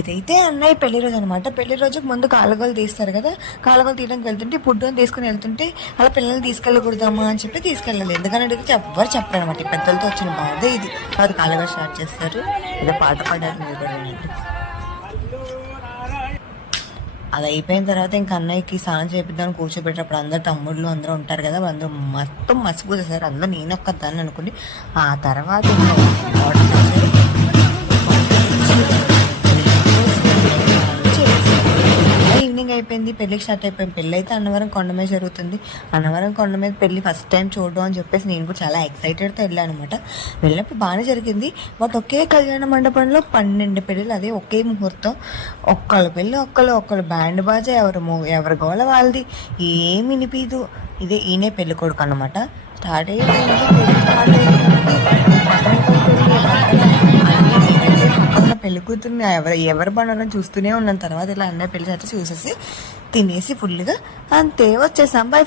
ఇదైతే అన్నయ్య పెళ్లి రోజు అనమాట. పెళ్లి రోజుకి ముందు కాళ్ళగోలు తీస్తారు కదా, కాళ్ళగోలు తీయడానికి వెళ్తుంటే పుడ్డుని తీసుకుని వెళ్తుంటే అలా పిల్లల్ని తీసుకెళ్ళకూడదమ్మా అని చెప్పి తీసుకెళ్ళాలి. ఎందుకని అడిగితే ఎవ్వరు చెప్పరు అనమాట. ఈ పెద్దలతో వచ్చిన బాధ ఇది. అది కాళ్ళగోలు స్టార్ట్ చేస్తారు. ఏదో పాట పాడారు మీరు కూడా వినండి. అది అయిపోయిన తర్వాత ఇంకా అన్నయ్యకి స్నానం చేపిద్దామని కూర్చోబెట్టేటప్పుడు అందరు తమ్ముళ్ళు అందరూ ఉంటారు కదా, అందరూ మొత్తం మసిపూసేసారు. అందరూ నేను ఒక్కదాన్ని అనుకుని ఆ తర్వాత ఈవినింగ్ అయిపోయింది, పెళ్ళికి స్టార్ట్ అయిపోయింది. పెళ్ళి అయితే అన్నవరం కొండ మీద జరుగుతుంది. అన్నవరం కొండ మీద పెళ్ళి ఫస్ట్ టైం చూడడం అని చెప్పేసి నేను కూడా చాలా ఎక్సైటెడ్తో వెళ్ళాను అనమాట. వెళ్ళినప్పుడు బాగానే జరిగింది. బట్ ఒకే కళ్యాణ మండపంలో 12 పెళ్ళిళ్ళు, అదే ఒకే ముహూర్తం. ఒక్కళ్ళ పెళ్ళి ఒక్కళ్ళు బ్యాండ్ బాజా, ఎవరి గోల వాళ్ళది, ఏమి వినిపించదు. ఇదే ఈయనే పెళ్లి కొడుకు అనమాట. స్టార్ట్ పెళ్లి కూతుర్ని ఎవరు బండాలని చూస్తూనే ఉన్నాను. తర్వాత ఇలా అన్నయ్య పెళ్లి అయితే చూసేసి తినేసి ఫుల్గా అంతే వచ్చేసాం. బై.